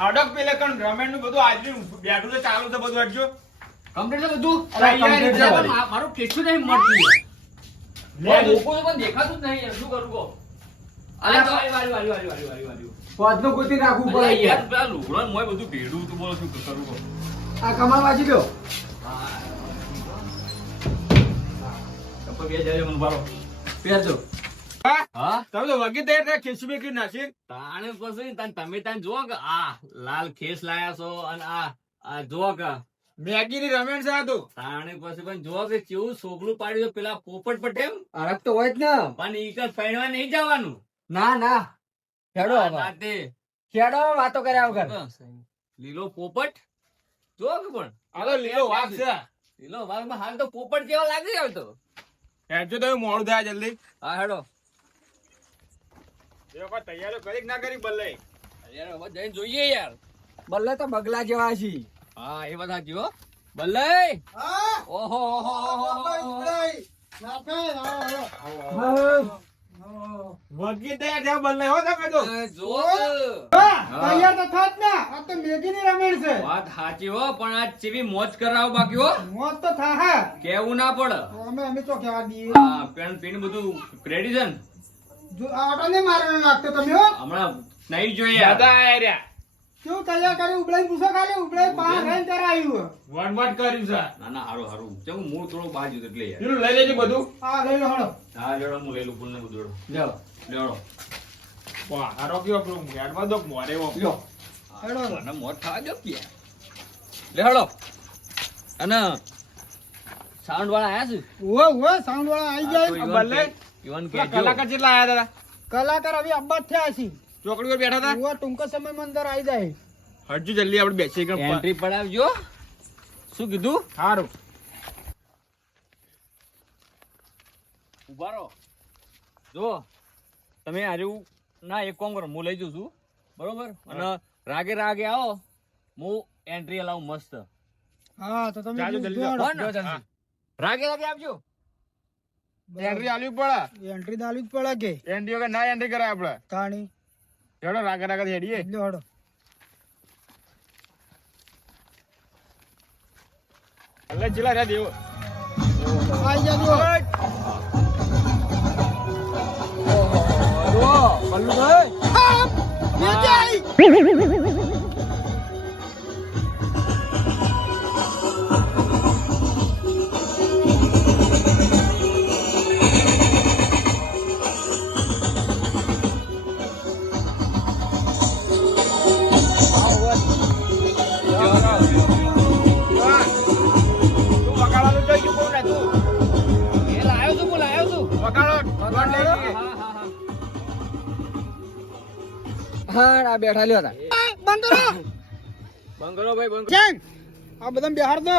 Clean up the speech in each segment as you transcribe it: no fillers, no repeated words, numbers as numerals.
અડક પેલે કણ રમેણ નું બધું આજનું બેઠું છે ચાલુ છે બધું હટજો કમ્પ્લીટ છે બધું તૈયારી છે બધી. મારું ટેસ્ટ નહીં મળતું લે લોકો તો પણ દેખાતું જ નહીં શું કરું કો અરે વારી સ્વાદનું ગોતી રાખવું પડે યાર યાર. પેલા લુગડા મોય બધું ભેડું તું બોલો શું કરું કો આ કમાલ વાંચી લો. કપા બે જાય મને બારો પહેરજો. હા હા તમે તો વગી તૈયાર થયા ખીસું બેકી નાસી તાણે પછી તમે તાન જો કે આ લાલ ખેસ લાયા છો અને આ જો કે મેગી ની રમેણ છે આ તો તાણે પછી પણ જો કે કેવું સોગલું પાડ્યું છે પેલા પોપટ પટેલ અરગ તો હોય જ ને. પણ ઈ કઈ ફેણવા નહીં જવાનું ના ના ખેડો આ હવે. રાતે ખેડો વાતો કર્યા વગર. લીલો પોપટ જો કે પણ આ તો લીલો વાઘ છે લીલો વાઘમાં હાલ તો પોપટ કેવા લાગે આવે તો હેડજો તમે મોડું થાય જલ્દી હા હેડો એ વખત તૈયારી કરી કે ના કરી બલ્લે યાર હવે જઈને જોઈએ યાર બલ્લે તો બગલા જેવા છે. હા એ વાત સાચી હો બલ્લે ઓહો વગી તૈયાર થયા બલ્લે હો તમે તો જો તૈયાર તો થાત ને આ તો મેગી ની રમેણ છે વાત સાચી હો પણ આ ચેવી મોજ કરાવો બાકી હો મોત તો થા કેવું ના પડે અમે તો કહેવા દઈએ હા પેન પીન બધું રેડી છે ને જો આટો ને મારવાનો લાગતો તમે હો હમણાં નહીં જોઈએ દાદા આયા રહ્યા કેવું તૈયાર કરી ઉબળાઈ પૂછો ખાલી ઉબળાઈ પાંચ રહીને ત્યારે આવ્યું વણવટ કર્યું છે ના ના હારું હારું ચમ હું થોડું બાજુ એટલે યાર પેલું લઈ લેજે બધું હા લઈ લો હળો હા લેડો હું લઈ લઉં ફૂલ ને બધું લ્યો. લેડો વાહ હારો કયો પેલું હેડમાં તો મોરે વો લ્યો. હેડો અને મોટ થવા દો કે લેડો અને સાઉન્ડ વાળા આયા છે ઓય ઓય સાઉન્ડ વાળા આવી જાય બલ્લે ઈવન કે પેલા કલાકાર કેટલા આયા હતા કલાકાર હવે અબ્બા થયા છે ચોકડી પર બેઠા હતા ઓય ટૂંકા સમયમાં અંદર આવી જાય હટજો જલ્દી આપણે બેસી કે એન્ટ્રી પડાવજો શું કીધું સારું ઉભા રહો જો તમે આજે ના એક કામ કરો હું લઈ જઉં છું બરોબર અને રાગે રાગે આવો હું એન્ટ્રી હલાવું મસ્ત હા તો તમે ચાલો જલ્દી જોડો. હો ને? રાગે રાગે આપજો એન્ટ્રી આલવી પડે એન્ટ્રી દાલવી જ પડે કે એન્ટ્રી વગર ના એન્ટ્રી કરાય આપણે તાણી હેડો રાગા રાગા હેડીએ લ્યો હળો એટલે ચીલા રહ્યા દેવો આવી જાજો બલ્લુભાઈ. તું વગાડવાનું જોઈ ચૂકો ને તું એ લાયો છું હું લાયો છું વગાડો વગાડ લઈ લઈએ. હા હા હા હા આ બેઠા લ્યો હતા. બંધ કરો બંગરો ભાઈ બંગરો કેમ આ બધા બિહાર દો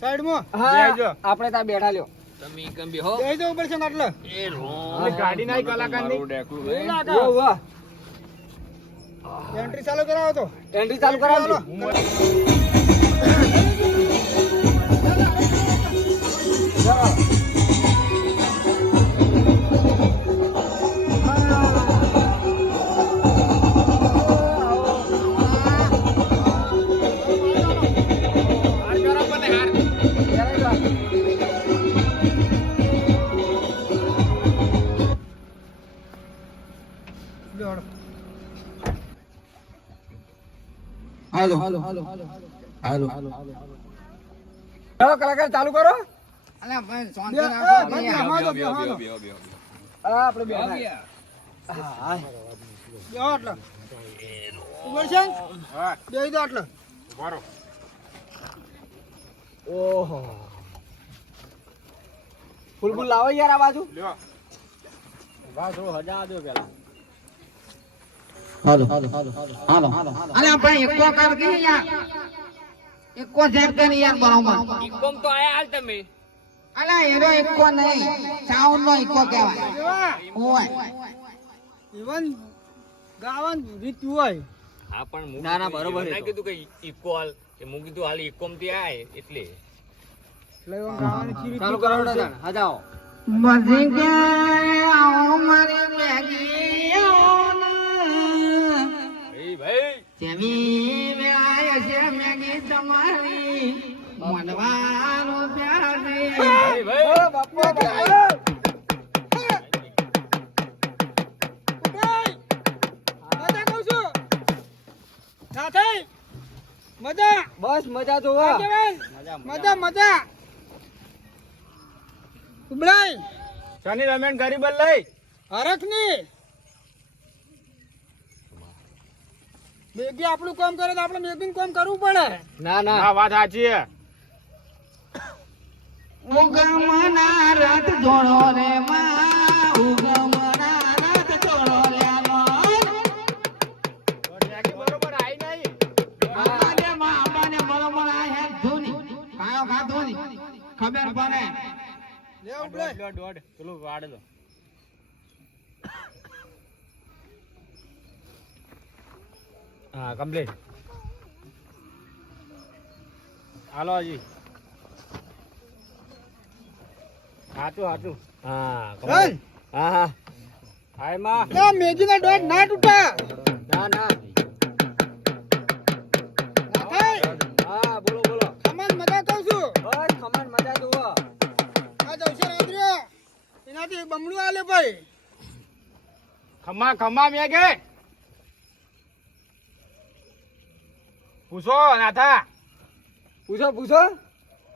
સાઈડમાં હા બેહજો. આપણે ત્યાં બેઠા લ્યો. તમે કેમ બેહો બેસી જવું પડશે ને એટલે એ રો ઓલી ગાડી ના કલાકારની મારું ડેકલું એવું ભાઈ લાગે. વાહ, વાહ. એન્ટ્રી ચાલુ કરાવો તો એન્ટ્રી ચાલુ કરાવજો. હાર કરો મને હાર લ્યો હળો હાલો ચાલો કલાકાર ચાલુ કરો. અલ્યા ભાઈ શાંતિ રાખો ભાઈ આમાં તો બેહો તો. હા આપણે બેઠા. હા બેહો એટલે ઉપર છે હા બેહી દો એટલે બરો ઓહો ફૂલ લાવો યાર આ બાજુ. લ્યો અલ્યા ભાઈ એકો કર કે યાર એકો જેક કે યાર બરોબર ઇકોમ તો આયા હાલ તમે અલ્યા એરો એકો નહીં સાઉન્ડ નો એકો કહેવાય ઓય ઈવન ગાવન રીત હોય હા પણ હું ના, ના, બરોબર ના એ તો. કીધું કે ઇક્વલ કે હું કીધું હાલ ઇકોમ થી આય એટલે એટલે ઈવન ગાવાની ચીરી ચાલુ કરો તાણ. હા જાઓ. બધી કે આવો મારી મેગી આવો ને ભાઈ તેવી વેળાએ છે મેગી તમારી મોનવાનો પ્યારી ભાઈ ભાઈ ઓ બાપુ બાપુ મજા કહું છું ના થઈ મજા બસ મજા જોવા આગેવાન મજા મજા ઉબળાઈ શનિ રમેન ગરીબ લઈ હરખની મેગી આપણું કામ કરે તો આપણે મેગીનું કામ કરવું પડે ના ના આ વાત સાચી છે. ઉગમના રથ જોડો રે માં ઉગમના રથ જોડો લે માં બરોબર આઈ નહીં આને માં આબાને બરોબર આ હે ધોની કાયો ખા ધોની ખબર પડે લે ઉબળાઈ દોઢ પેલું વાડ દો હા કમ્પ્લીટ હાલો હજી હાચું હાચું હા ચાલ હા હા હાય માં લે મેગીના દોઢ ના તૂટા ના ના ના થાય હા બોલો બોલો અમાર મજા કહું છું બસ ખમણ મજા જોવા આ જવશે રાત્રે એનાથી બમણું આલે ભાઈ ખમા ખમા મે કે પૂછો નાથા પૂછો પૂછો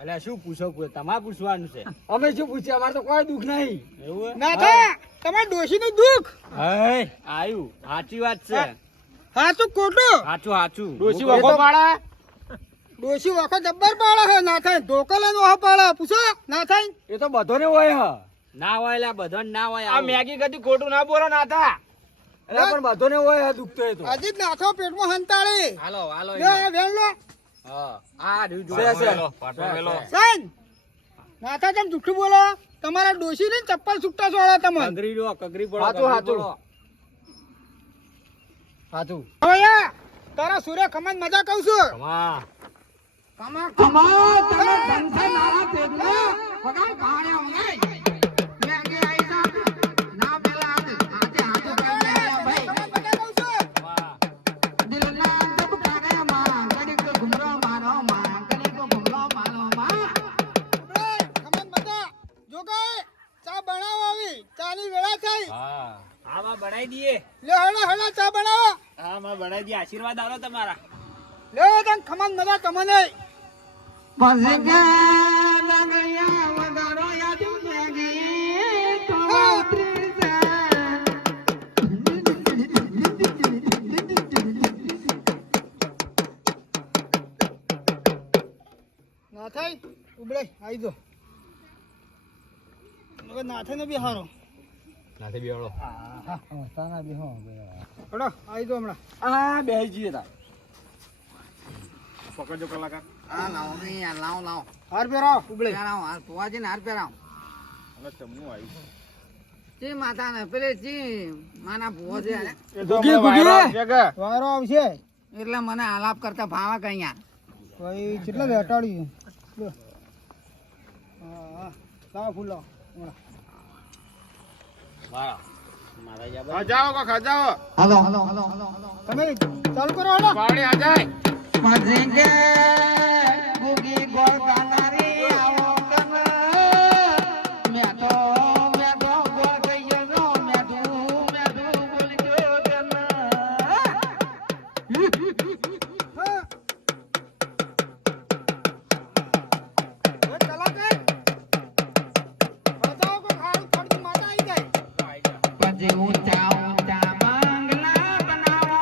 અલ્યા શું પૂછો તમારે પૂછવાનું છે અમે શું પૂછીએ અમારે તો કોઈ દુઃખ નહીં એવું ના થાય તમારા ડોશીનું દુઃખ આયુ સાચી વાત છે સાચું ખોટું સાચું સાચું ડોશી વખો પાડા ડોશી વખત જબ્બર પાડે હે ના થાય ઢોકલે નો પાડે પૂછો ના થાય એ તો બધોને હોય હ ના હોય લા બધાને ના હોય આ આવું. મેગી કદી ખોટું ના બોલો નાથા એટલે પણ બધોને હોય હ દુઃખ તો એ તો હજી જ નાથો પેટમાં હંતાળી હાલો હાલો લે વેણ લો હા આ રહ્યું જો. છે, છે. પાટો વેલો. સાઈન નાથા તમે જુઠ્ઠું બોલો તમારા ડોશી ને ચપ્પલ છૂટા છોડા તમને કગરી લો કગરી પડો હાચું, કગરી હાચું. પડો. સાચું હવે યા, તારા સૂર્ય ખમન મજા કહું છું કમા કમા કમા તમે ધનસે નારા તેડલે પગાર ભાડ્યા ઉંગાઈ મેગી આઈ સા ના પેલા હાથે હાથ કરે ભાઈ મજા કહું છું કમા દિલ ના જબ કરે માં ગડી કો ઘુમરો મારો માં ગડી કો ઘુમરો મારો માં ઉભરાય, ખમન મજા જો કે ચા બનાવો આવી ચાની વેળા થઈ હા આમાં બનાવી દઈએ લે હળા હળા ચા બનાવો આમાં બનાવી દઈએ આશીર્વાદ આલો તમારા લે તન ખમન મજા તમને પછી કે લગયા વગાડો યાદ મેગી તો ના થાય ઉબળાઈ આવી જો હવે ના થાય ને બી હારો નાથી બેવડો હડો આવી જો હમણાં આ બેહી જઈએ તાર પકડજો કલાકાર આ લાવો ને યાર લાવો લાવો હાર પહેરાવો ઉબળાઈ પહેરાવો હાર પોવાજી ને હાર પહેરાવો હવે તમનું આવ્યું ચી માતા ને પેલે ચી માના ભૂવો છે ગુગી, ગુગી. વારો આવશે એટલે મને આલાપ કરતા ભાવા કઈ યાર ભાઈ કેટલા વેટાડ્યું લો. હા હા લાવો ફૂલ લાવો હમણાં. મારા હજાઓ કો ખજાઓ હલો હલો હલો હલો તમે ચાલુ કરો હડો પાવડી હજાય પછી કે ગુગી ગોળ કાનારી આવો કન મેં તો ગોળ કઈ ગયો મેં બોલ ગયો કન હા. એ કલાકાર બતાવો કોઈ હારું ખર્ચ માતા આવી જાય પછી ઊંચા ઊંચા બંગલા બનાવો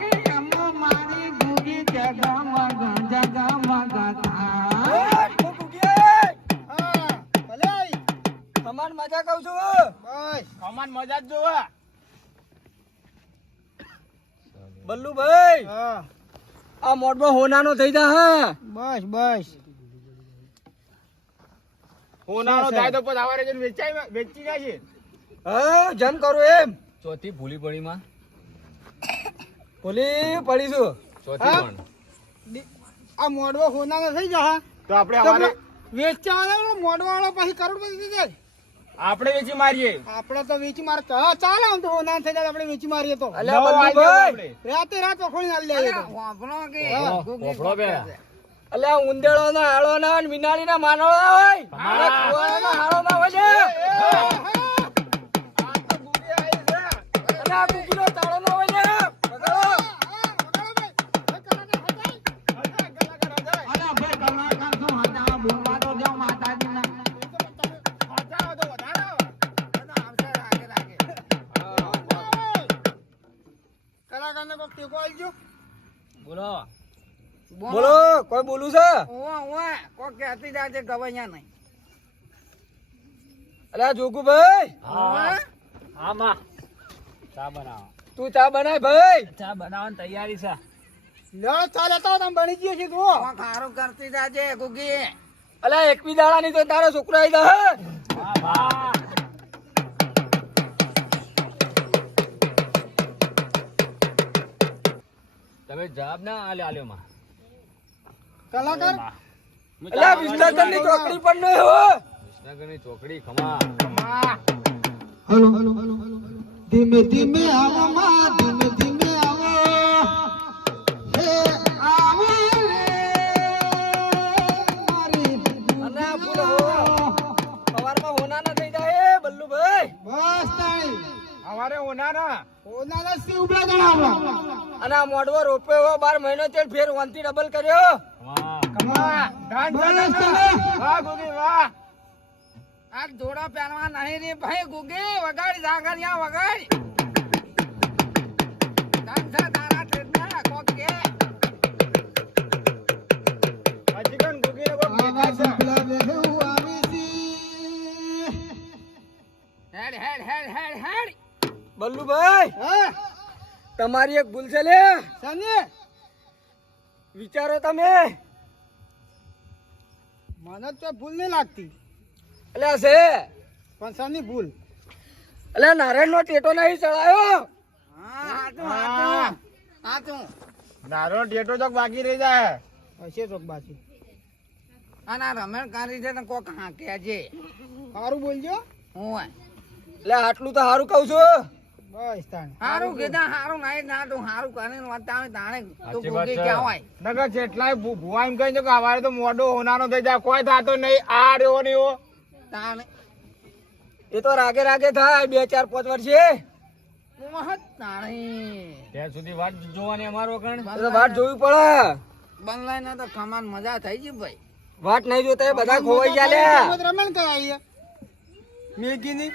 કે અમો મારી ગુગી જગમગ જગમગ થાય હા ભલે આવી ખમણ મજા કહું છું બસ કમાન મજા જ જોવા બલ્લુભાઈ હા આ મોડમાં હોનાનો થઈ જા હા બસ બસ હોનાનો થાય તો પછી આવારે જઈને વેચી જાય છે હા જમ કરું એમ ચોથી ભૂલી પડી માં ભૂલી પડીશું ચોથી હા? પણ આ મોડવો હોનાનો થઈ જા તો આપણે અમારે વેચવા મોડવા વાળા પાછી કરોડપતિ થઈ જાય આપણે વેચી મારીએ. આપણે તો વેચી માર ચાલે આમ તો હોના થઈ જાય આપણે વેચી મારીએ તો અલ્યા નવો આઈ બલ્લુભાઈ ગયો આપણે. રાતે રાત વખોડી આલી લઈએ તો વાપરો કે હા, ગુગી વાપરો બે. અલ્યા ઉંદેડો ના હાળો ના વિનાળી ના માનવો ના હોય અલ્યા કુવાડો ના હાળો ના હોય છે અલ્યા કુકીનો તાળો ના હોય છે પકડો. અલા ભાઈ કલાકાર શું હતા બોલવા તો જાઓ માતાજીના કલાકારને કોક ટેકો આલજો બોલો. બોલો કોઈ બોલું છે ઓવા કોક કહેતી જાય છે ગવૈયા નહીં અલ્યા જોગુભાઈ હા હા માં ચા બનાવો. તું ચા બનાય ભાઈ. ચા બનાવવાની તૈયારી છે. લ્યો ચાલે તો તમે બની જઈએ છીએ તો કોક હારું કરતી જાજે ગુગી અલ્યા એકવી દાડા ની તો તારો છોકરો આવી જા હે. વાહ વાહ. તમે જવાબ ના આલ્યો માં. કલાકાર અલ્યા વિસનગર ની ચોકડી પર નહીં હો. વિસનગરની ચોકડી ખમા. હલો ધીમે ધીમે આવો માં ધીમે ધીમે આવો હે આવો રે મારી અને આ ફૂલ હો સવારમાં હોના ના થઈ જાય એ બલ્લુભાઈ. બસ તાણી અમારે ઓનાના હોનાના સી ઉભા ગણાવો અને આ મોડવો રોપ્યો હો 12 મહિનો તે ફેર વનથી ડબલ કર્યો. ખમા. ધાન બસ ચાલે. તાણી. વાહ ગોગી વાહ. આ જોડા પહેરવા નહીં રે ભાઈ ગુગી વગાડી જાગરિયા વગાડી દાંસા તારા ટ્રેડના કોક કે હજી કણ ગોગીને કોક દેખાય છે. હેડ હેડ હેડ હેડ હેડ બલ્લુભાઈ હા તમારી એક ભૂલ છે લે. સાને વિચારો તમે. મને તો ભૂલ નહીં લાગતી અલ્યા છે પણ સાની ભૂલ અલ્યા નારાયણ નો ટેટો નહીં ચડાયો. હા હાચું હાચું હાચું નારો ટેટો ચોક બાકી રહી જાય. હશે ચોક બાકી અને આ રમેણ કારી છે ને કોક હા કહેજે સારું બોલજો હું એટલે આટલું તો સારું કહું છું. બસ તાણી હારું કીધા હારું નહીં ના તું હારું કરીને બતાવે તાણે તું સાચી વાત ગુગી છે. કહેવાય નકર જેટલાય ભુવા એમ કહે છે કે અમારે તો મોઢો હોનાનો થઈ જાય કોઈ થતો નહીં આ રહ્યો ને એવો. તાણે એ તો રાગે રાગે થાય 2 4 5 વર્ષે. મહત તાણે ત્યાં સુધી વાત જોવાની અમારો કણ. એ તો વાટ જોવી પડે. બંગલાઈ ના તો કમાન મજા થઈ ગઈ ભાઈ વાટ નહીં જોતા એ બધા ખોવાઈ ગયા લ્યા. રમણ કરાવીએ મેગીની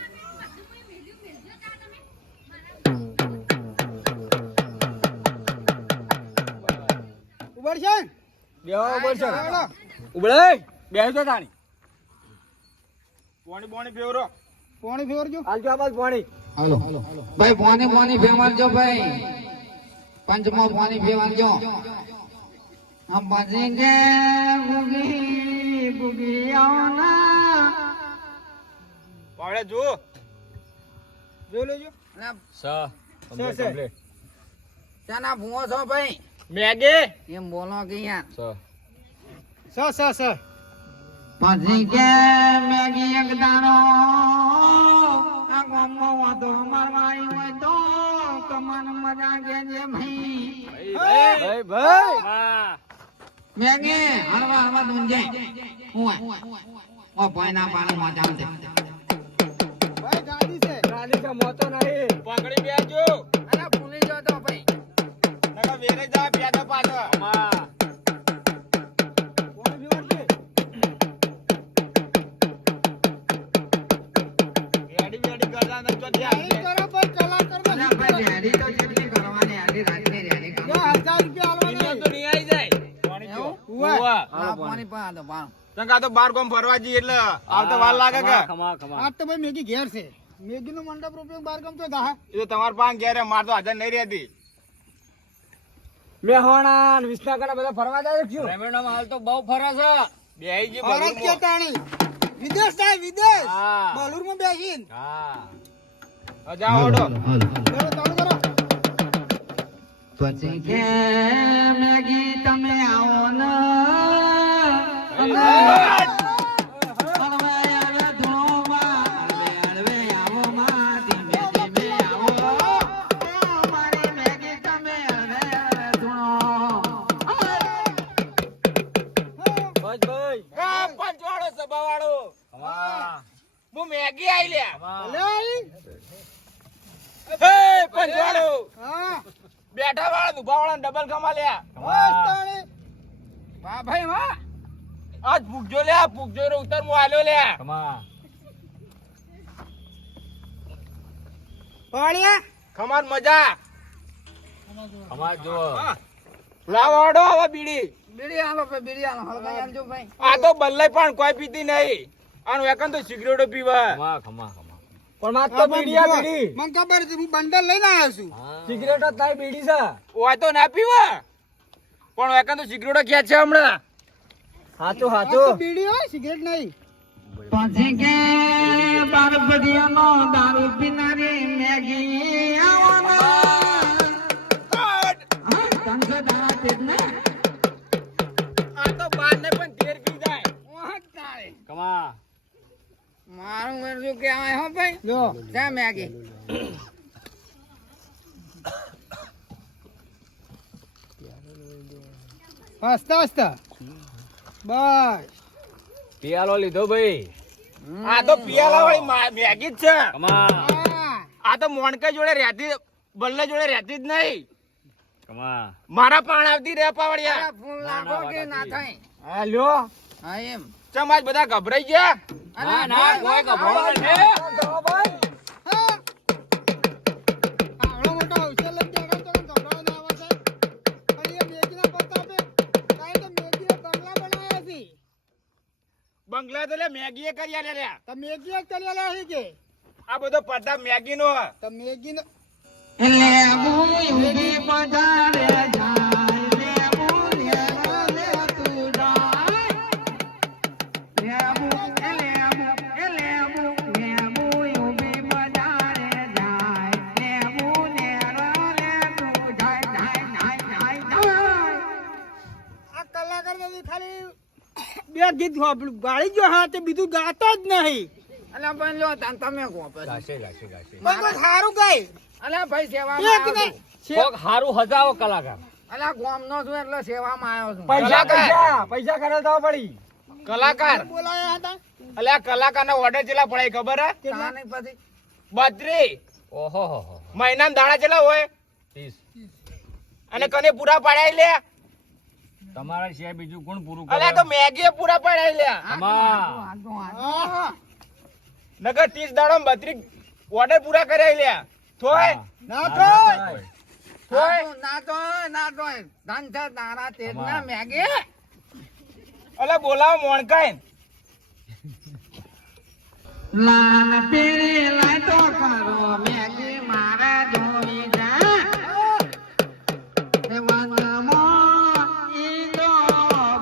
ઉબર છે બેહો પડશે. ચાલો. ઉભળે બેહજો તાણી. પોણી બોણી બેવરો. પાણી ફેરજો હાલજો આ બાજુ પાણી. હાલો ભાઈ પાણી પાણી ફેરવજો ભાઈ પંચમો પાણી ફેરવજો हम बजेंगे बुगी बुगी आओना પાડે જો જોઈ લેજો સ કમ્પ્લીટ કમ્પ્લીટ. ચાના ભૂવો છો ભાઈ મેગે એમ બોલો કે યાર સ પછી કે મેગી એક દાણો આ ગોમો વાતો મારવા આવ્યો હોય તો કમાન મજા કે જે ભાઈ ભાઈ ભાઈ હા. મેગી હળવા હળવા દુંજાય હું ઓ ભાઈના પાણી માં જામ દે ભાઈ ગાડી છે ગાડી છે મોતો નહીં. પકડી બેજો. અરે ભૂલી જો તો ભાઈ નકર વેરે જા પ્યાદો પાછો. ખમા. પાણી ફેરવજે રેડી વેડી કરતા ન તો ધ્યાન નહીં દે. કરો ભાઈ કલાકાર અરે ભાઈ રેડી તો કેટલી કરવાની આલી રાતની રેડી કરો 1000 રૂપિયા આલવાના તો નહીં આવી જાય. પાણી જો. ઉવા ઉવા. આ પાણી પા દો પાણ ચંગા તો બાર ગામ ફરવા જઈએ એટલે આવતા વાર લાગે કે ખમા ખમા. આજ તો ભાઈ મેગી ઘેર છે મેગી નો મંડપ રૂપિયો બાર ગમ તો દા એ તો તમાર પાંચ ઘેરે માર તો હાજર નહીં રહેતી. મેહોણા ને વિસનગર બધા ફરવા જાય છે શું? રેમેન્ડોમાં હાલ તો બહુ ફરે છે. બેહી જી ભારત કે બલૂરમાં. તાણી વિદેશ થાય વિદેશ હા. બલુરમાં બેસીને હા. હવે જાઓ ઓડો. ચાલો ચાલુ કરો પછી કે મેગી તમે આવો ને મેગી આઈ લે લે આઈ. હે પંજવાળો હા બેઠા વાળા ઉભા વાળા ડબલ કમા લે બસ તાણે. વાહ ભાઈ વાહ આજ ભૂગજો લે ભૂગજો રે ઉતર મો આલ્યો લે કમા પાડ્યા ખમાન મજા કમા જો લાવાડો હવે બીડી બીડી આલો ભાઈ, બીડી આલો. હળગાઈ આલજો ભાઈ. આ તો બલ્લાઈ પણ કોઈ પીતી નહીં આનો એકન તો સિગરેટો પીવા કમા કમા કમા પણ માર તો આ બીડી આ જો, બીડી. મને ખબર છે હું બંડલ લઈને આવ્યો છું. સિગરેટ જ તારી બીડી છે. ઓય તો ના પીવા પણ એકન તો સિગરેટો ક્યાં છે હમણાં હાચું આ તો હાચું. બીડી હોય સિગરેટ નહીં. પછી કે બાર બડિયાનો દારૂ પીનારી મેગી આવવાના. હા, 300 દાડા તેજ ને. આ તો બાર ને પણ તેર પી જાય ઓહ તારે. કમા મારું વર્જુ કે આય હો ભાઈ. જો જા મેગી. હસતા હસતા બસ. પિયાલો લીધો ભાઈ આ તો પિયાલા વાળી મેગી જ છે કમા હા આ તો મોણકા જોડે રહેતી બલ્લે જોડે રહેતી જ નહીં કમા મારા પાણ આવતી રે પાવડિયા ફૂલ નાખો કે ના થાય. હા લ્યો હા એમ. ચમ આજ બધા ગભરાઈ ગયા ના ના કોઈ ગભરાવો નથી હા. આવડો મોટો અવસર લઈ ગયા તો ગભરાવા ના આવે સાહેબ. અને એ મેગીના પ્રતાપે કાંઈ તો મેગીએ બંગલા બનાવ્યા છે. બંગલા તો લે મેગી એ કરી આલે લે તો મેગી જ કરી આલ્યા છે કે આ બધો પ્રતાપ મેગી નો તો મેગીનો લેબુ યુગી પધારે જાય, લેબુ લેવા લે તું જાય. લેબુ યુગી પધારે જાય, લેબુ લેવા લે તું જાય, જાય, જાય, જાય. આ કલાકાર તો ખાલી બે ગીત ગાળી ગયો હા તે બીજું ગાતો જ નહીં. અલા ભાઈ લો તાન તમે કહો પછી. ગાશે ગાશે ગાશે પણ કોઈ સારું ગાય અલા ભાઈ સેવામાં એક આવ્યો નહીં. છું. કોક હારું હજાવો કલાકાર અલા ગોમનો છું એટલે સેવામાં આવ્યો છું. પૈસા ખર્ચવા પડી કલાકાર બોલાયા હતા એટલે આ કલાકાર ના ઓર્ડર ચેલા પડાય ખબર હે તા નહીં પછી. 32 ઓહો હો હો મહિના દાડા ચેલા હોય 30 અને કને પૂરા પાડાય લે તમારા સિવાય બીજું કોણ પૂરું અલ્યા તો મેગી એ પૂરા પાડાય લે કમા હા. નગર 30 દાડા 32 ઓર્ડર પૂરા કર્યા લે થોય ના થાય થોય ના તો ના તો ધન છે તારા તેજ ના મેગી. અલે બોલાવો મોણકાઈ લાલ પીળી લાઈટો કરો, મેગી મારે જોઈ જા. એ વનમાં ઈંડો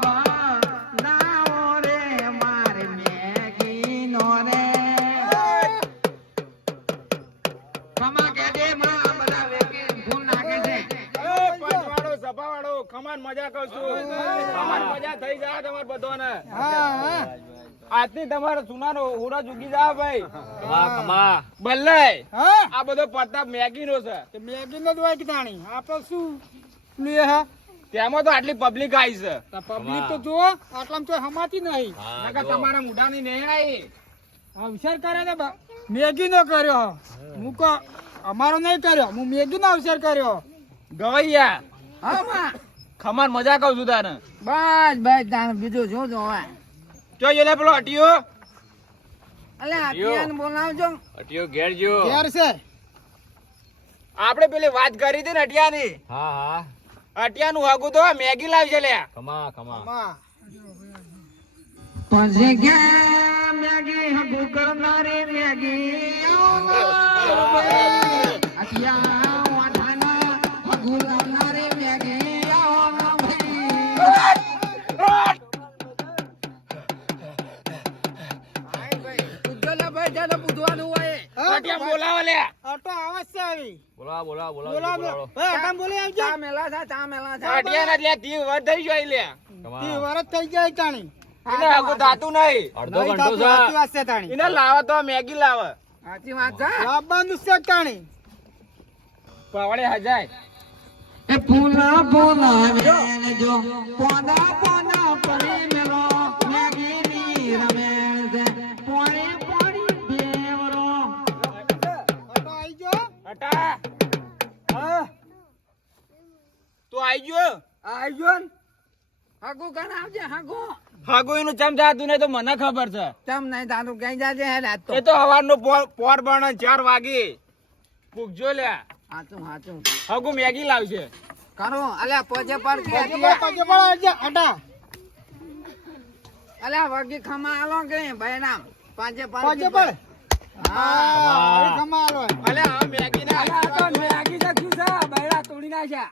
બનાવો રે, મારે મેગીનો રે. કમા કે દે માં બધા વેકી ફૂલ નાખે છે. પંચવાળો સભાવાળો ખમાન મજા કર છું ખમાન મજા થઈ જાય તમાર બધાને હા હા આજથી તમારે સુનાનો હુરજ ઉગી જા ભાઈ કમા કમા બલ્લે હા આ બધો પ્રતાપ મેગી નો છે તે મેગીનો જ હોય કે તાણી આપણે શું લે હા તેમાં તો આટલી પબ્લિક આવી છે તો પબ્લિક તો જુઓ આટલામાં તો હમાતી નહીં હા નકર જો. તમારા મુઢાની નહીં આવી અવસર કરે ને મેગી નો કર્યો હું કો અમારો નહીં કર્યો હું મેગી નો અવસર કર્યો ગવૈયા હા માં. ખમાન મજા કહું છું તાને બસ ભાઈ તાન બીજું શું જોવાય. જો એટલે પેલો હટિયો અલા આટિયાને બોલાવજો. અટિયો ઘેર જો ઘેર છે આપણે પેલી વાત કરી હતી ને હટિયાની હા હા હટિયાનું હગું તો મેગી લાવશે લે કમા કમા માં પછી ગયા મેગી હગુ કરનારી મેગી અટિયા વાઠાના હગુ કરનારી મેગી આવો ભાઈ. આય ભાઈ ઉજ્જવલા ભાઈ જાને પૂછવાનું હોય. હટિયા બોલાવો લે આટો આવાજ છે આવી બોલા બોલા બોલા બોલા બોલાવો. ભાઈ આટામ બોલી આવજો ચા મેલા છે ચા મેલા છે. હટિયા ને તી વધ થઈ જાય લે કમા તી વરસ થઈ જાય તાણી એને હગું થાતું નહીં અડધો નહીં ઘંટો થાતું, સાચી છે વાત છે તાણી એને લાવે તો મેગી લાવે સાચી વાત છે. લાવવાનું છે તાણી પવડે હજાય એ પૂના પૂના વેણ જો પોના પોના પડી મેલો મેગી ની રમેણ છે પોણી પોણી બે આઈ ગયો આઈ ગયો ને હાગુ કણ આવજે હાગુ હાગુ એનું ચમ જાતું નહીં તો મને ખબર છે ચમ નહીં તારું કઈ જાજે હે રાત તો એ તો સવારનો પોર બને 4 વાગે પૂગજો લ્યા હાચું હાચું હાગુ મેગી લાવશે કરો અલ્યા પજે પર કે પગે પડો હટા અલ્યા વગી ખમા આલો કે ભાઈ નામ પાંચે પર પગે પડ હા એ કમાલ હોય અલે આ મેગી ના મેગી જખ્યું છે બૈરા તોડી નાખ્યા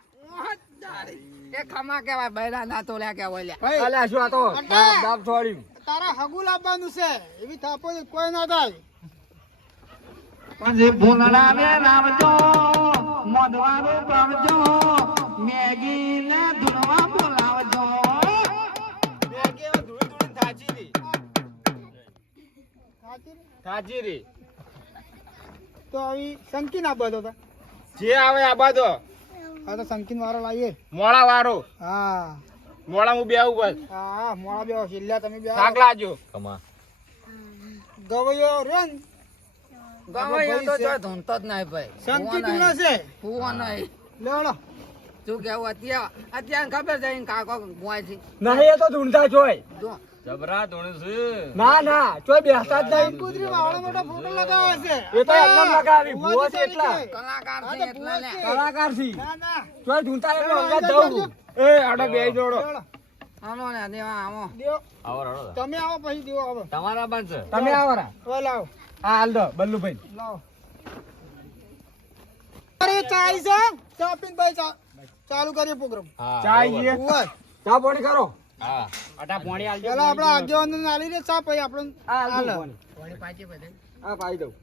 એ ખમા કેવાય બૈરા ના તોડ્યા કેવાય લ્યા ભાઈ અલ્યા શું આ તો અટા. દાબ છોડી તારા હગુ લાવવાનું છે એવી થાપો કોઈ ના થાય પછી ભૂલડા ને લાવજો મોઢવાનું કરજો મેગી ને ધૂળવા બોલાવજો મેગી હવે ધૂળી થાચી રી થાચી રી તો આવી સંકીન આ બધો હતા જે આવે આ બાદો આ તો સંકીન વાળો લાવીએ મોળા વાળો હા મોળા હું બેહું બસ હા મોડા બે છેલ્લા તમે બે શાક લાજો કમા ગવયો રે ને ગવાયો તો જો ધૂનતો જ નહીં ભાઈ સંકીન નું છે ફુવો નહીં લેવડો શું કેવું અત્યારે ખબર છે ઈન કાકો ગુવાય છે નહીં એ તો ઢૂંઢતા જોય જો જબરા ધોણે છે ના ના ચોય બેસતા જ નહીં કુદરી વાળો મોટો ફોટો લગાવે છે એ તો એકદમ લગાવી ભૂવો છે એટલા કલાકાર છે એટલે ને કલાકાર છે ના ના ચોય ઢૂંઢતા એટલે અંગત દઉં એ આડો બે જોડો આનો ને દેવા આવો દેવો આવો રડો તમે આવો પછી દેવો આવો તમારા બાન છે તમે આવો રા ઓ લાવો આ હાલ દો બલ્લુભાઈ લાવો અરે ચાય છે શોપિંગ ભાઈ ચાલુ કરીએ પ્રોગ્રામ હા ચાય ઉવર ચા પાણી કરો હા આટા પાણી આલજો પેલા આપડા આગેવાન આલી રે ચા પછી આપણને હાલ વળી પાછી બધે આ પાઈ દઉં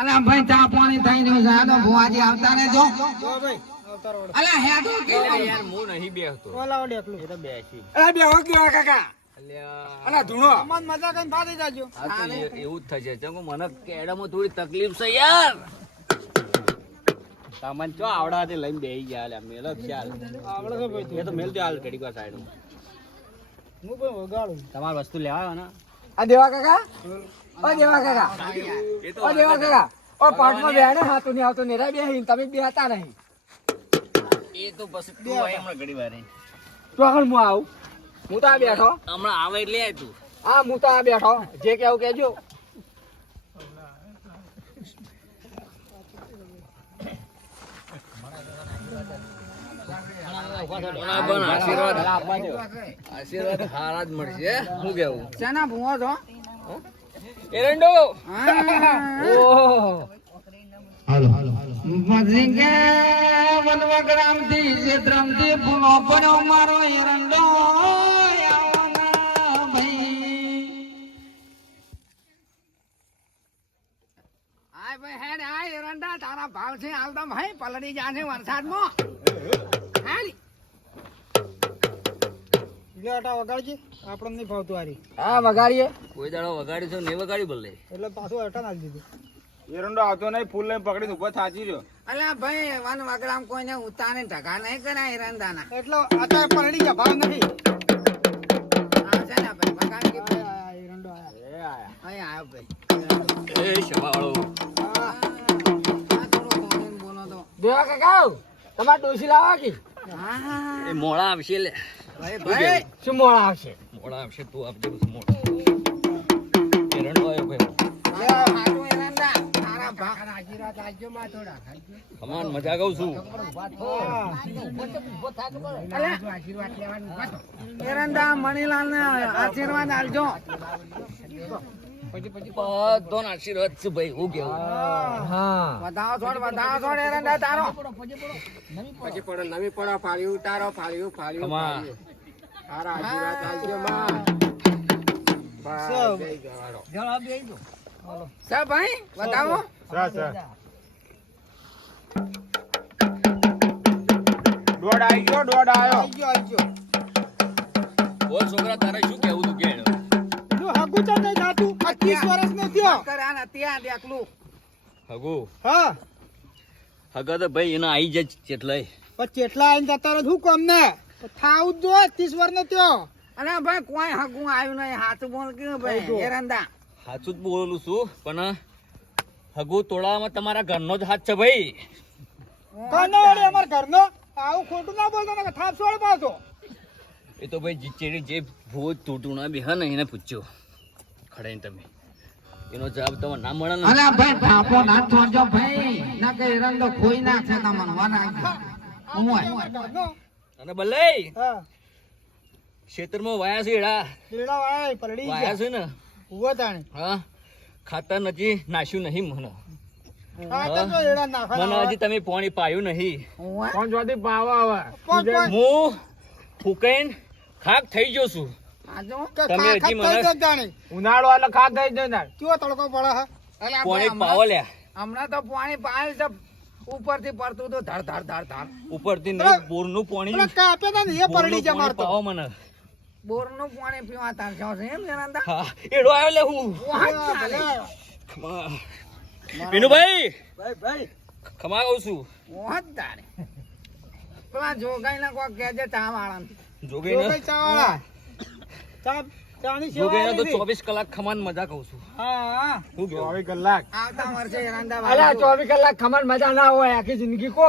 અલા ભાઈ ચા પાણી થઈ રહ્યું છે આ તો ભુવાજી આવતા ને જો જો ભાઈ અવતાર વડો અલા હેડો કે યાર હું નહીં બેહતો ઓ લાવો ડેકલું એ તો બેસી એ બે હો કેવા કાકા અલ્યા અલા ધૂણો અમન મજા કઈ ફાડી જાજો આ તો એવું જ થશે ચમ મને કેડામાં થોડી તકલીફ છે યાર સામાન ચો આવડાથી લઈને બેહી ગયા લ્યા મેલો ખ્યાલ આવડે છે ભાઈ એ તો મેલ દે હાલ ઘડીક વાર સાઈડ હું પણ વગાડું તમારી વસ્તુ લેવા આવ્યો ને આ દેવા કાકા ઓ દેવા કાકા એ તો ઓ દેવા કાકા ઓ પાટમાં બેહને હાથું નહીં આવતો નેરા બેહીન તમે બેહતા નહીં એ તો પછી તું આય હમણાં ઘડી વાર તો આગળ હું આવું હું તો આ બેઠો હમણાં આવે એટલે આય તું હા હું તો આ બેઠો જે કેવું કેજો આશીર્વાદ હારા જ મળશે શું કેવું શેના ભૂવો છો એરંડો ઓહો પછી કે વનવગ્રામ થી ક્ષેત્રમ થી ફૂલો પડ્યો મારો એરંડો આવો ના ભાઈ આય ભાઈ હેડ આય એરંડા તારા ભાવ છે હાલ તો ભાઈ પલળી જાશે વરસાદમાં હાલી બેટા વગાડજે આપણને નહીં ભાવતું હારી હા વગાડીએ કોઈ દાડો વગાડી છો નહીં વગાડી બોલે એટલે પાછું અટા નાખી દીધું એરંડો આવતો નહીં ફૂલ લઈને પકડીને ઉભો થાચી રહ્યો અલ્યા ભાઈ વન વગડામ કોઈને ઉતારે ઢગા નહીં કરાય એરંડાના એટલો અત્યારે પલળી ગયા ભાવ નથી આવશે ને ભાઈ વગાડી કે ભાઈ આ એરંડો આયા અહીં આવ્યો ભાઈ એ શવાળો આ થોડું બોલીને બોલો તો દેવા કાકા તમારે ડોસી લાવવા કે હા એ મોળા આવશે લે ભાઈ ભાઈ શું મોડા આવશે મોળા આવશે તું આપજે મોળા એરંડો આવ્યો ભાઈ હારું એરંડા તારા ભાવ આશીર્વાદ આપજો માં થોડા કમાન મજા કહું છું એરંડા મણીલાલ ને આશીર્વાદ આલજો બધો આશીર્વાદ છે ભાઈ હું કેવું વધાવો છોડ એરંડા તારો પછી પડે નવી પડે ફાળ્યું ઉતારો ફાળ્યું કમા તારા આશીર્વાદ આલજો માં સર ભાઈ વધાવો દોડ આવી ગયો દોડ આવ્યો બોલ છોકરા તારે શું કેવું તું કે હગું તો નહીં થાતું 25 વર્ષ નો થયો કર્યા ત્યાં દેખલું હગુ હા હગા તો ભાઈ એના આઈ જ ચેટલાય પણ ચેટલા આઈને જતા રહો શું કોમ ને થાવું જ જો 30 વર્ષ નો થયો અને ભાઈ કોઈ હગું આવ્યું નહીં હાથું બોલ કે ભાઈ એરંડા સાચું જ બોલું છું પણ હગુ તોડામાં તમારા ઘરનો જ હાથ છે ભાઈ કાનો વળી અમાર ઘરનો આવું ખોટું ના બોલતો ને થાપ છોડ પાછો. એ તો ભાઈ જીચેડી જે ભૂત તૂટુના બી હા ને એને પૂછ્યો ખડાઈને તમે એનો જવાબ તમે ના મળે ને અરે ભાઈ થાપો ના છોડજો ભાઈ ના કે એરંડો ખોઈ નાખશે તમને વાના ઘરનો અને ભલે હા ખેતરમાં વાયા છે એડા લેડા વાય પલડી વાયા ગયા છે ને ઉવા તાણી હા ખાતર નથી નાખ્યું નહીં મને આ તો જો લેડા મને નાખવાના હજી તમે પાણી પાયું નહીં કોણ જોતી પાવા આવે કોણ કોણ હું ફૂકાઈને ખાક થઈ ગયો છું કે તમે હજી ખાખા મને- થઈ જ જાણી ઉનાળો એટલે ખા થઈ જાય ને કેવો તડકો પડે હા પાણી પાવો લ્યા હમણાં તો પાણી પાયેલ છે ઉપરથી પડતું તો ધડ ધડ ધડ ધડ ઉપરથી નહીં બોરનું પાણી પેલા કાપે તા ને એ પલડી જા પાણી મારતો પાવો મને બોરનું પાણી પીવા તાર છો છે એમ જણાંદા હા એડો આવ્યો લે હું વિનુભાઈ ભાઈ ખમા કહું છું ઓહત તારે પેલા જોગાઈ ના કોઈ કેજે ચા વાળા જોગીને ચાવાળા ચા ચાની સેવા જોગીને તો આલી 24 કલાક ખમાન મજા કહું છું હા શું કેવું 24 કલાક આવતા વર્ષે એરંડા અલ્યા વાળા 24 કલાક ખમણ મજા ના હોય આખી જિંદગી કો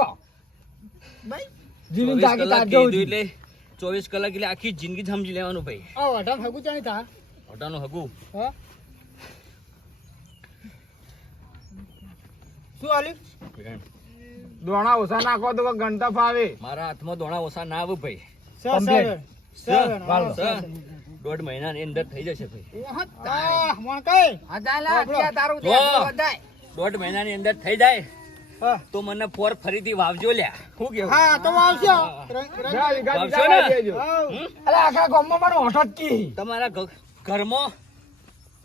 ભાઈ જીની 24 જાગી કલાક તાર કીધું એટલે 24 કલાક એટલે આખી જિંદગી સમજી લેવાનું ભાઈ આ વઢામ હગું ચાની થા હોટાનું હગું હા શું આલી દોણા ઓછા નાખો તો ગણતા ફાવે મારા હાથમાં દોણા ઓછા ના આવે ભાઈ સેવન સેવન વાળો. દોઢ મહિનાની અંદર થઈ જશે ભાઈ ઓહત તારે આ મણ કઈ અજાલા અત્યારે તારું જો. દેખલું બધાય દોઢ મહિનાની અંદર થઈ જાય હા તો મને ફોર ફરીથી વાવજો લ્યા શું કેવું હા તો આવશે જા, વીઘા વાવશો વીઘા ને? દેજો. આવ. અલ્યા આખા ગામમાં મારો ઓઠો જ કી તમારા ઘરમાં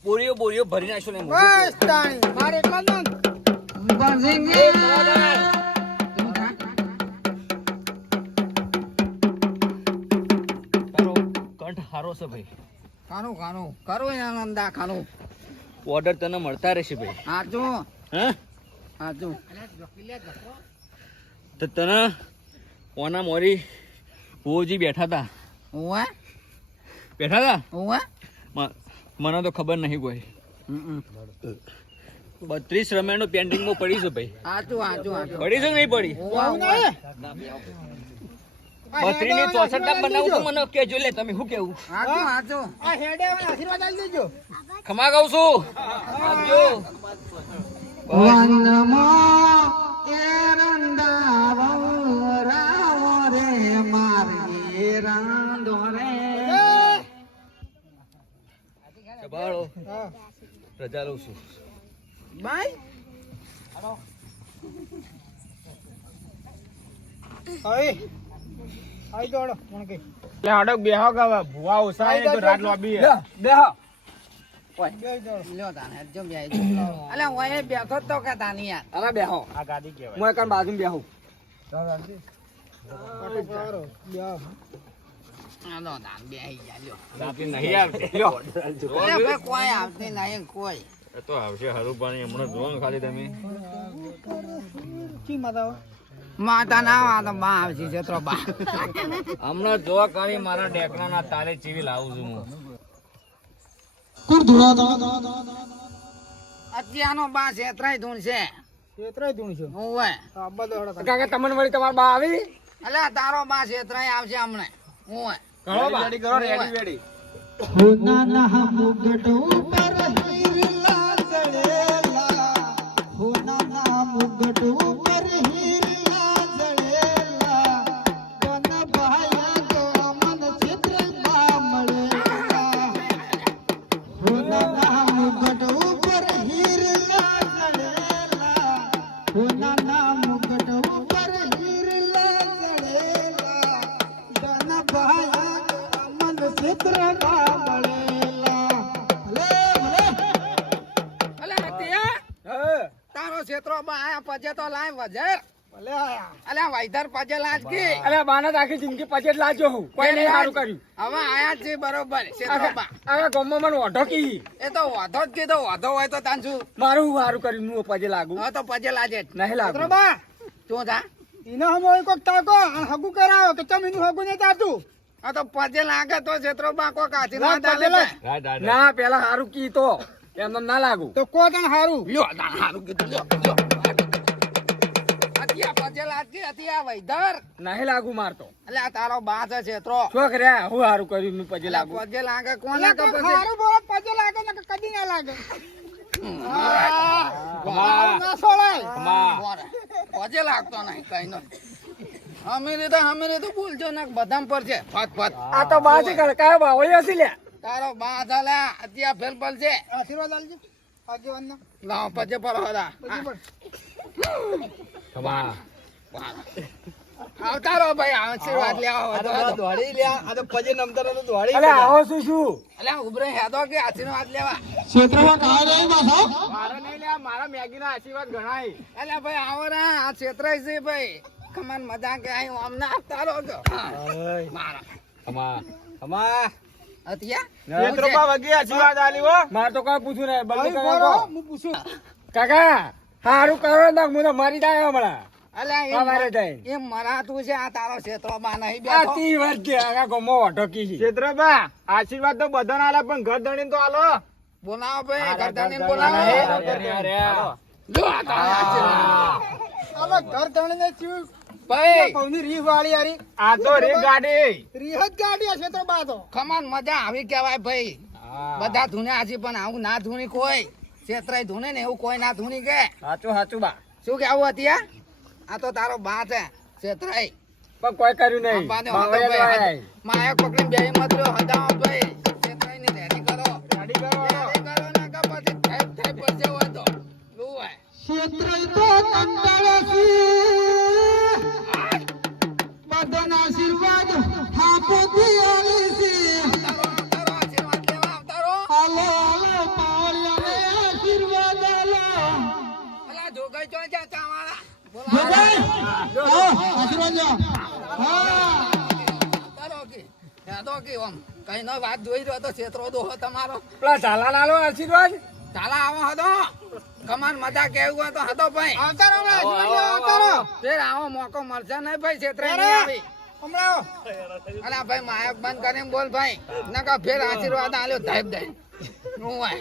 બોરીઓ બોરીઓ ભરી નાખશો ને બસ તાણી મારે એટલા જ ને. તારો કંઠ હારો છે ભાઈ ખાનું ખાનું કરું આનંદા ખાનું ઓર્ડર તને મળતા રહેશે ભાઈ હાચું હા હાચું તો તને ઓના મોરી ભુવોજી બેઠા હતા ઓવે બેઠા હતા ઓવે મને તો ખબર નહીં કોઈ 32 રમેણનું પેન્ડિંગમાં પડી છે ભાઈ હાચું હાચું હાચું પડી છે કે નહીં પડી આવું નહીં. 32 ની 64 ના બનાવું તો મને કહેજો લે તમે શું કેવું હાચું હાચું આ હેડે મને આશીર્વાદ આલી દેજો ખમા કહું છું આપજો વનમાં એરંડા વવરાવો રે મારી એરંડો રે ચબાળો હા રજા લઉં છું ભાઈ આઈ આઈ દોડો મણ કઈ લે હડક બેહો કે હવે ભુવા ઓછા આઈ છે તો જા, રાત જા. લોબી બેહો બે દોડો લ્યો તાને હેડજો બેહી અલે ઓય બેઠો જ તો કે તાની યાર હવે બેહો આ ગાડી કહેવાય હું એકણ બાજુ બેહું પાટો પારો બે હાલો તાન બેહી જા લ્યો રાતે નહીં આવતી લ્યો અલે ભાઈ કોઈ આવતી નહીં કોઈ એ તો આવશે હરુભાઈ હમણાં જોવો ને ખાલી તમે કી માતા માતા ના આવે તો બા આવશે છેતરો બા હમણાં જોવા કાઢી મારા ડેકરાના તારે ચીવી લાવું છું હું અત્યારનો બા છેતરાય ધૂન છે એતરાય ધૂણ છે ઓવે આબા દોડો કાકા તમને વળી તમારા બા આવી અલે તારો બા છેતરાય આવશે હમણે ઓવે કરો બા રેડી કરો રેડી રેડી હોના મુગટ ઉપર હીરલા જડેલા હોના મુગટ ઉપર હીરલા જડેલા કોન ભાયા તો મન ચિત્રમાં મળેલા હોના મુગટ ઉપર હીરલા જડેલા હોના મુગટ ઉપર હીરલા જડેલા કોન ભાયા મન ચિત્રમાં મળેલા અલે હતિયા તારો છેતરો બા આયા પજે તો લાય વજર ભલે આયા અલે વાઈધર પજે લાજ કી અલ્યા બાના તો આખી જિંદગી પચેટ લાજો હું કોઈ નહીં સારું કર્યું હવે આયા જ છે બરોબર છેતરો બા આખા ગામમાં મને ઓઠો કી એ તો વાધો જ કીધો વાધો હોય તો તાન શું મારું સારું કર્યું હું પજે લાગુ હવે તો પજે લાજે જ નહીં લાગુ બા તું જા ઈને હમો કોક તાકો અને હગુ કરાવો કે ચમ એનું હગુ નહીં તાતું આ તો પજે લાગે તો છેતરો બા કો કાચી લાગ ના પજે લાગ. દાલે ના પેલા સારું કી તો એમને ના લાગુ તો કો તને હારું લ્યો તાન હારું કીધું લ્યો લ્યો હતિયા પજે પજે લાગતી હતી આ વૈધર નહીં લાગુ મારતો એટલે આ તારો બા છે છેતરો શું કર્યા હું સારું કર્યું મેં પછી લાગુ પજે લાગે કોને એટલે તો કોઈ પછી ખારું બોલો પગે લાગે ને કે કદી ના લાગે ખારું ના છોડાય. પજે લાગતો નહીં કઈ નો હમીરી તો બોલજો ને બધામ પર છે ફત ફત આ તો બા છે કયા બાવળી હશે લ્યા તારો બા ચાલ્યા અત્યારે ફેલ પલ છે આશીર્વાદ આલજો આગેવાનના. લાવ પજે પર હોદા પછી પણ. આવતા રહો ભાઈ આશીર્વાદ લેવા અલે આવો શું શું અલ્યા ઉભરે હેદો કે આશીર્વાદ લેવા ક્ષેત્રમાં કાંઈ નહીં પાછો. મારે નહીં લ્યા મારા મેગીના આશીર્વાદ ગણાય. અલ્યા ભાઈ આવો રા આ છેતરાય છે ભાઈ કમાન મજા કે અહીં આમ ના આપતા રહો છો મારા અત્યા ક્ષેત્રમાં વગી આશીર્વાદ આલી હો. મારે તો કઈ પૂછ્યું નહીં બલ્લુ ભાઈ કાકા બોલો, કહો. હું પૂછું. કાકા સારું કરો ને હું તો મરી જાય હમણાં અલ્યા અમારે થાય. એમ મરાતું છે આ તારો ક્ષેત્રો માં નહીં આ બેઠો 30 વર્ષ કે આખા ગામમાં અટકી છે ક્ષેત્રબા આશીર્વાદ તો બધાને આલે પણ ઘર ધણીને તો આલો. બોલાવો ભાઈ ગરદાની બોલાવો જો આ તારા આશીર્વાદ. હવે ઘર ધણીને ચીવ્યું. ભાઈ પૌની રીહ વાળી હારી. આ તો રે ગાડી. રીહ જ ગાડી હશે તો બાતો. ખમાન મજા આવી કેવાય ભાઈ બધા ધૂને આજી પણ આવું ના ધૂની કોઈ ક્ષેત્રાય ધૂને ને એવું કોઈ ના ધૂની કે સાચું સાચું બા શું કેવું અત્યા આ તો તારો બા છે ક્ષેત્રાય પણ કોઈ કર્યું નહીં બાવળિયા જ માયા પકડી બે મત રહ્યો હદાવો ભાઈ ક્ષેત્રાય ની રેડી કરો ગાડી કરો. રેડી કરો ને કે પછી થાય થાય પડશે હોય તો શું હોય ક્ષેત્રય તો કંટાળે છે. બધાના આશીર્વાદ થાપોથી આલે છે. તારો આશીર્વાદ લેવા આવતારો હાલો હાલો પાવડિયાને આશીર્વાદ આલો. અલા જોગાઈ જો જા ચાવાળા જોગાઈ, બોલા આવો, આશીર્વાદ લો. હા તારો કે યાદો કે ઓમ કઈ નો વાત જોઈ રહ્યો તો ક્ષેત્રો દોહો તમારો પેલા ઝાલા લાલો આશીર્વાદ ચાલા આવો હતો કમાન મજા કેવું હોય તો હતો ભાઈ આવતા રહો હમણાં, આશીર્વાદ લેવા આવતા રહો. ફેર આવો મોકો મળશે નહીં ભાઈ ક્ષેત્રે નહીં આવી હમણાં આવો. અલા ભાઈ માયક બંધ કરીને બોલ ભાઈ નકા ફેર આશીર્વાદ આલ્યો ધાઈબ દઈ હું હોય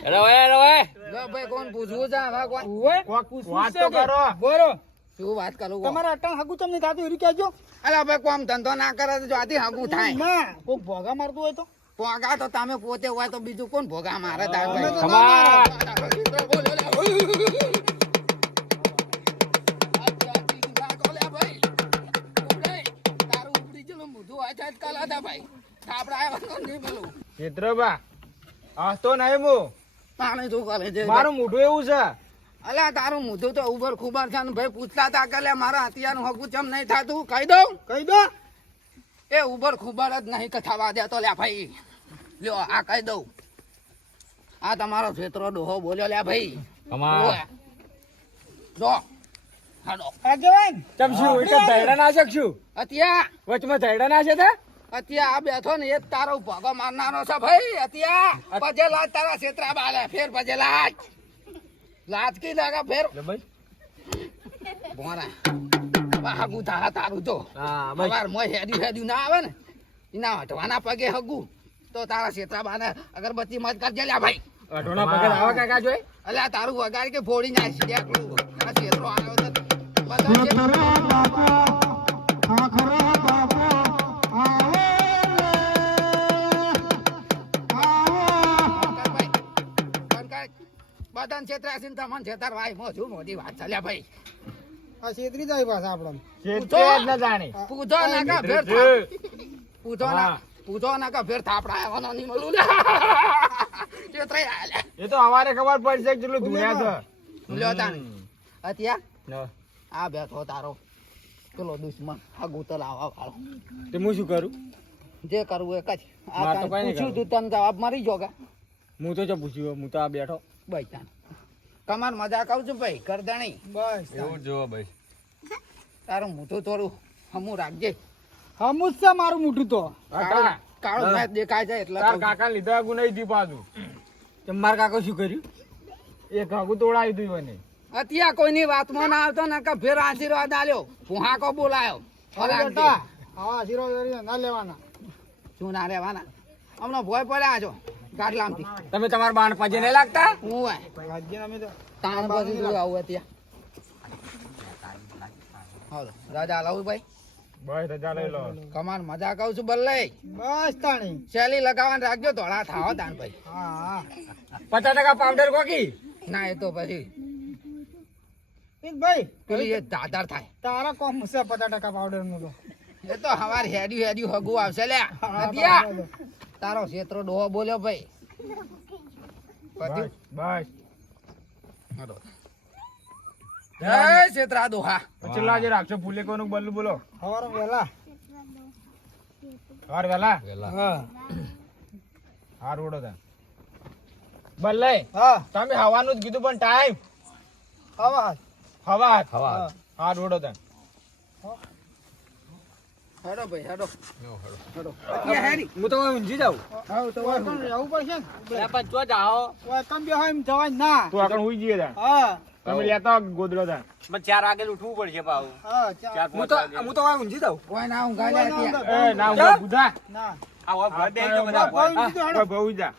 જો ભાઈ કોણ પૂછવું છે હવે કોણ કોક વાત તો કરો. બોલો. શું વાત કરું કોણ? તમારે અટાણ હગું તમને થતું એરી કહેજો. અલા ભાઈ કોમ ધંધો ના કરે તો જોથી હગું થાય ના, કોક ભોગા મારતું હોય તો. ભોગા તો તમે પોતે હોય તો બીજું કોણ ભોગા મારે તાર અમે તો ભાઈ ના ક્ષેત્રબા હસતો નહીં હું. મારું મોઢું એવું છે. અલ્યા તારું મોઢું તો ઉભર ખુબર છે ને ભાઈ પૂછતા તા કે લે મારા હતિયાનું હગું ચમ નહીં થાતું કહી દઉં કહી દો. એ ઉભર ખુબર જ નહીં કે થવા દે તો લ્યા ભાઈ લ્યો આ કહી દઉં આ તમારો ક્ષેત્રો ડોહો બોલ્યો લ્યા ભાઈ ઓય. જો હાડો આગેવાન. ચમશું એક જ ધાયડા ના શકશું અત્યા વચમાં ધાયડા ના છે તે અત્યા આ બેઠો ને એ જ તારો ભોગો મારનારો છે ભાઈ અત્યા પજે લાજ તારા ક્ષેત્રા બાલે ફેર પજે લાજ લાજ કી લાગા ફેર ભોરા હગુ તારા તારું તો હા ભાઈ સવાર મોય હેડી ના આવે ને એના હટવાના પગે હગુ તો તારા ક્ષેત્રા બાને અગરબત્તી મત કરજે લ્યા ભાઈ અઢોના પગે આવા કાકા જોઈ અલ્યા તારું વગાડ કે ફોડી નાખી દે આટલું આ ક્ષેત્રો આવ્યો તો બધા ખરો ક્ષેત્રો- બાપો, હા ખરો બાપો, આવો રે. આવો. ભાઈ બધાને છેતરાશીને તમને છેતરવાય મોજું મોટી વાત ચાલ્યા ભાઈ આ છેતરી જાય પાછા આપણને. ક્ષેત્રે જ ન જાણે. પૂછો ના કા ફેર પૂછો ના હા. પૂછો ના કા ફેર થાપડા આવવાનો નહીં મળું છેતરાઈ આલ્યા એ તો અમારે ખબર પડશે કે કેટલું ધૂળ્યા છે. લ્યો તાને અત્યા ના. આ બેઠો તારો પેલો દુશ્મન હગુ તો લાવવા વાળો તે હું શું કરું જે કરવું એ કચ મારે તો આ કઈ નહીં પૂછ્યું તું તને જવાબ મળી જોગા હું તો જો પૂછ્યું હું તો આ બેઠો ભાઈ તાન કમાર મજા કહું છું ભાઈ કરદાણી બસ. જો ભાઈ તારું મોઢું થોડું હમું રાખજે હમું જ છે મારું મોઢું તો. કાકા, કાળો મેચ દેખાય છે એટલે તાર કહું છું. કાકા લીધા આગું નહીં થયું પાછું. તે મારા કાકો શું કર્યું એક આગું તોડાવી દીધું એને. અત્યારે કોઈની વાતમાં ના આવતો ને કે ફેર આશીર્વાદ આલ્યો પુહાકો બોલાયો અરે બેટા, આવા આશીર્વાદ ના લેવાના. શું ના રહેવાના હમણાં ભોય પડ્યા છો ગાડલામથી તમે તમારા બાણ પજે નહીં લાગતા હું હોય ભાગ્ય અમે તો તાણ પછી શું આવું અત્યારે હાલો રાજા લાવું ભાઈ બસ રજા લઈ લો કમાન મજા કહું છું બલ્લે બસ તાણી શેલી લગાવવાનું રાખજો ધોળા થાવ તાન ભાઈ હા હા 50% પાવડર કોકી ના એ તો પછી એ ભાઈ પેલી એ દાદર થાય તારા કોમ છે 50% પાવડર નું તો એ તો હવાર હેડ્યું હગું આવશે લે હા, નદિયા બરાબર. તારો ક્ષેત્રો ડોહો બોલ્યો ભાઈ બસ બસ હાલો. જય ક્ષેત્રા દોહા પછી લાજે રાખશો ફૂલે કોનું બલ્લું બોલો સવારે વહેલા હાર વેલા હા હાર ઉડો તા બલ્લે હા તમે હવાનું જ કીધું પણ ટાઈમ આવા હવા હવા હાર ઉડો તા હેડો ભાઈ હેડો હું તો ઊંઝી જાઉં હા તો વાકણ રહેવું પડશે ને પણ ચો જાઓ વાકણ બે હોય એમ જવાય ના તું આગળ હુઈ જઈએ તા હા તમે લેતા આવો ગોદડો તા મને 4 વાગે ઉઠવું પડશે પાછું હા ચાલ. હું તો ઊંઝી જાઉં કોઈ ના ઊંઘાઈ લે ત્યાં. એ ના હું બુધા ના આ ભર દે તો હા, બધા ભાઈ, બીજું હેડો. બહુ જા